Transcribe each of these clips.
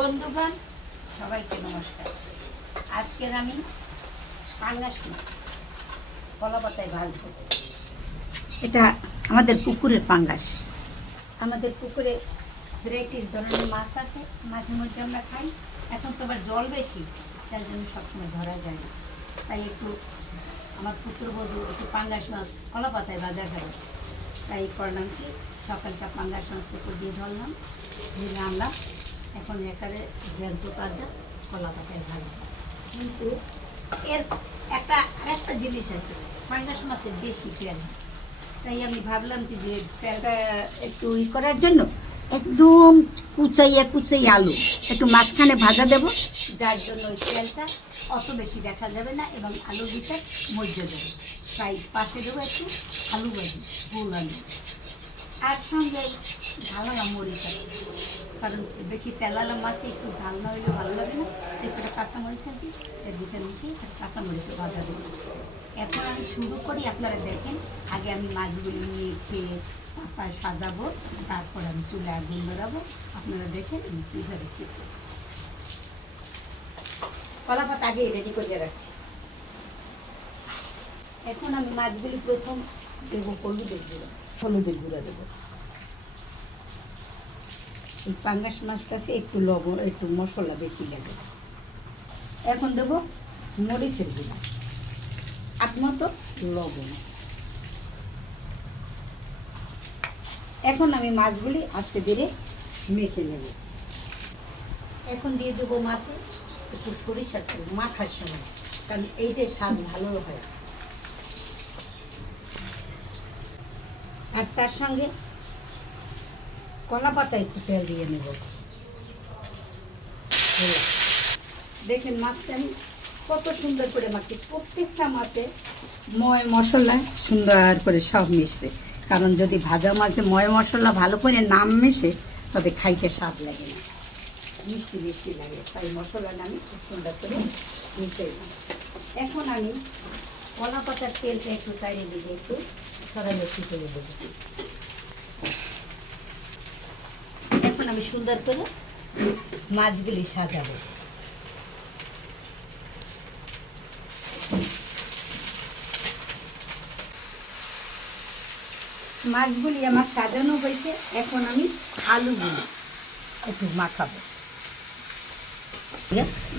বন্ধুগণ সবাইকে নমস্কার। আজকের আমি পাঙ্গাস মাছ কলা পাতায় ভাজবো। এটা আমাদের পুকুরের পাঙ্গাস। আমাদের পুকুরে ভ্যারাইটিস ধরনের মাছ আছে, মাঝে মধ্যে আমরা খাই। এখন তো আবার জল বেশি, তার জন্য সবসময় ধরা যায় না। তাই একটু আমার পুত্রবধূ একটু পাঙ্গাস মাছ কলা পাতায় ভাজা খাবে, তাই করলাম কি সকালটা পাঙ্গাস মাছ পুকুর দিয়ে ধরলাম, দিয়ে আনলাম। এখন একারে জ্যান্ত তাজা কলা পাতায় ভাজা। কিন্তু এর একটা জিনিস আছে, পাঙ্গাস মাছের বেশি তেল, তাই আমি ভাবলাম কি যে তেলটা একটু করার জন্য একদম কুচাইয়া আলু একটু মাঝখানে ভাজা দেব, যার জন্য ওই তেলটা অত বেশি দেখা যাবে না এবং আলুর ভিতরে মজ্জে দেবো। তাই পাশে দেবো একটু আলু ভাজি, গোল আলু, আর সঙ্গে ঝালালা মরিচ আছে, কারণ বেশি তেলালা মাছে একটু ঝাল না হইলে ভালো লাগে না। এরপরে কাঁচামরিচ আছে, এর ভিতরে মিশিয়ে কাঁচামরিচও ভাজা দেবো। এখন আমি শুরু করি, আপনারা দেখেন। আগে আমি মাছগুলি নিয়ে খেয়ে পাতায় সাজাবো, তারপর আমি চুলে আগুন ধরাবো। আপনারা দেখেন আমি কীভাবে কী কলা পাতা আগে রেডি করে রাখছি। এখন আমি মাছগুলি প্রথম দেবো হলুদের গুঁড়া দেবো। এই পাঙ্গাস মাছটাছে একটু লবণ, একটু মশলা বেশি লাগে। এখন দেব মরিচের গুঁড়া, মতো লবণ। এখন আমি মাছগুলি আস্তে ধীরে মেখে নেব। এখন দিয়ে দেবো মাছে একটু সরিষার তেল মাখার সময়, কারণ এইটার স্বাদ ভালো হয়। আর তার সঙ্গে কলা পাতা একটু তেল দিয়ে নেব। দেখেন মাছটা আমি কত সুন্দর করে মাখি, প্রত্যেকটা মাছে ময় মশলা সুন্দর করে সব মিশছে। কারণ যদি ভাজা মাছে ময় মশলা ভালো করে না মিশে তবে খাইতে স্বাদ লাগে না, মিষ্টি মিষ্টি লাগে। তাই মশলাটা আমি খুব সুন্দর করে মিশাইলাম। এখন আমি কলা পাতার তেলটা একটু তাড়িয়ে দিকে একটু সরালেছি করে দেবো। এখন আমি সুন্দর করে মাছগুলি সাজাবো। মাছগুলি আমার সাজানো হয়েছে, এখন আমি আলুগুলি একটু মাখাবো।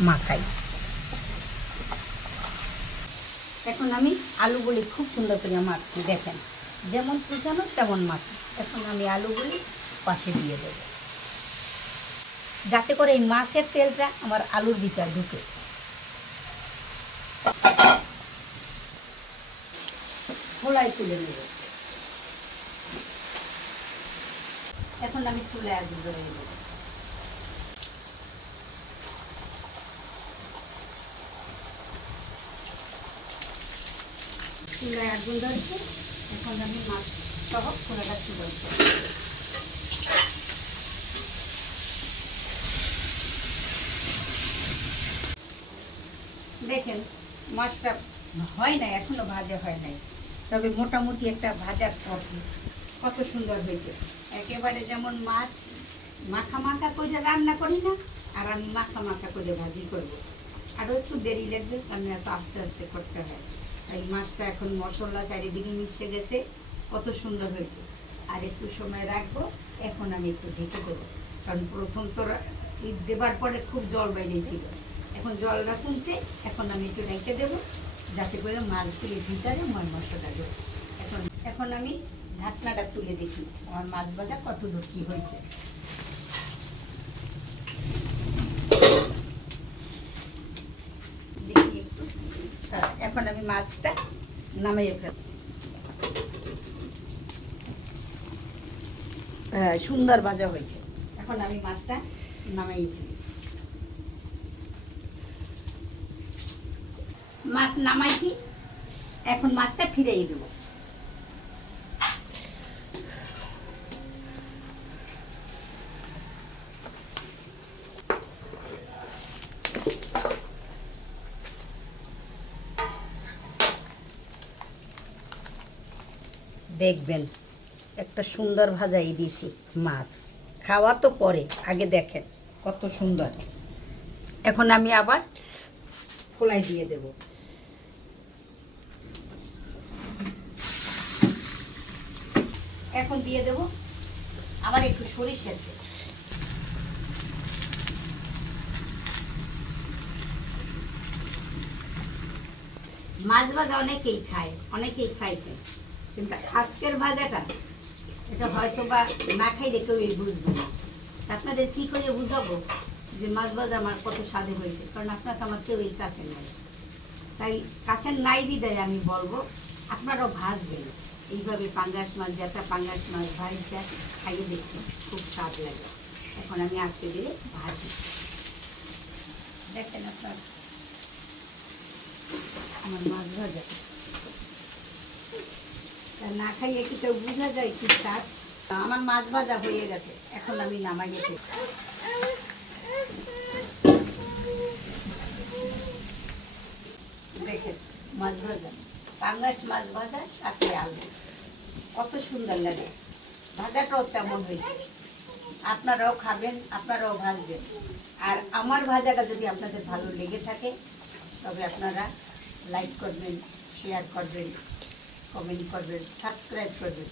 মাখাই। এখন আমি আলুগুলি খুব সুন্দর করে মাখছি, দেখেন যেমন কুচানো তেমন মাখি। এখন আমি আলুগুলি পাশে দিয়ে দেবো, যাতে করে এই মাছের তেলটা আমার আলুর ভিতরে ঢুকে। খোলায় তুলে নেব। এখন আমি চুলে আগুন ধরে দেবো। চুলায় আগুন ধরেছে, এখন আমি মাছ সহ খোলাটা চুলে দেখেন মাছটা হয় নাই, এখনো ভাজা হয় নাই, তবে মোটামুটি একটা ভাজার পর কত সুন্দর হয়েছে। একেবারে যেমন মাছ মাখা মাখা করে রান্না করি না, আর আমি মাখা মাখা করে ভাজি করব। আরও একটু দেরি লাগবে, কারণ এত আস্তে আস্তে করতে হয়। তাই মাছটা এখন মশলা চারিদিকে মিশে গেছে, কত সুন্দর হয়েছে। আর একটু সময় রাখবো। এখন আমি একটু ঢেকে দেবো, কারণ প্রথম তো দেবার পরে খুব জল বেরিয়েছিল, এখন জলটা কমছে। এখন আমি একটু রেখে দেবো, যাতে করে মাছগুলির ভিতরে ময় মশলা দেবো। এখন আমি ঢাকনাটা তুলে দেখি আমার মাছ ভাজা কত দূর কি হয়েছে। দেখি একটু। এখন আমি মাছটা নামিয়ে ফেলব। সুন্দর ভাজা হয়েছে। এখন আমি মাছটা নামিয়ে ফেলি। মাছ নামাইছি, এখন মাছটা ফিরিয়ে দেব। দেখবেন একটা সুন্দর ভাজাই দিছি মাছ। খাওয়া তো পরে, আগে দেখেন কত সুন্দর। এখন আমি আবার খোলাই দিয়ে দেব। এখন দিয়ে দেব আবার একটু সরিষার তেল। মাছ ভাজা অনেকেই খায়, অনেকেই খাইছে, কিন্তু আজকের ভাজাটা এটা হয়তো বা না খাইলে কেউ বুঝবে না। আপনাদের কি করে বুঝাবো যে মাছ ভাজা আমার কত স্বাদে হয়েছে, কারণ আপনাকে আমার কেউ এই কাছে নাই। তাই কাছে নাই বিদায় আমি বলবো আপনারাও ভাজবেন এইভাবে। পাঙ্গাস মাছ, যেটা পাঙ্গাস মাছ ভাজটা খাইয়ে দেখুন, খুব স্বাদ লাগে। এখন আমি আজকে দিয়ে ভাজি। দেখেন আপনার আমার মাছ ভাজা না খাইয়ে কি কেউ বোঝা যায় কি স্বাদ। আমার মাছ ভাজা হয়ে গেছে, এখন আমি নামাইয়ে দিই। দেখেন মাছ ভাজা, পাঙ্গাস মাছ ভাজা সাথে আলু, কত সুন্দর লাগে। ভাজাটাও তেমন হয়েছে। আপনারাও খাবেন, আপনারাও ভাজবেন। আর আমার ভাজাটা যদি আপনাদের ভালো লেগে থাকে তবে আপনারা লাইক করবেন, শেয়ার করবেন, কমেন্ট করবেন, সাবস্ক্রাইব করবেন।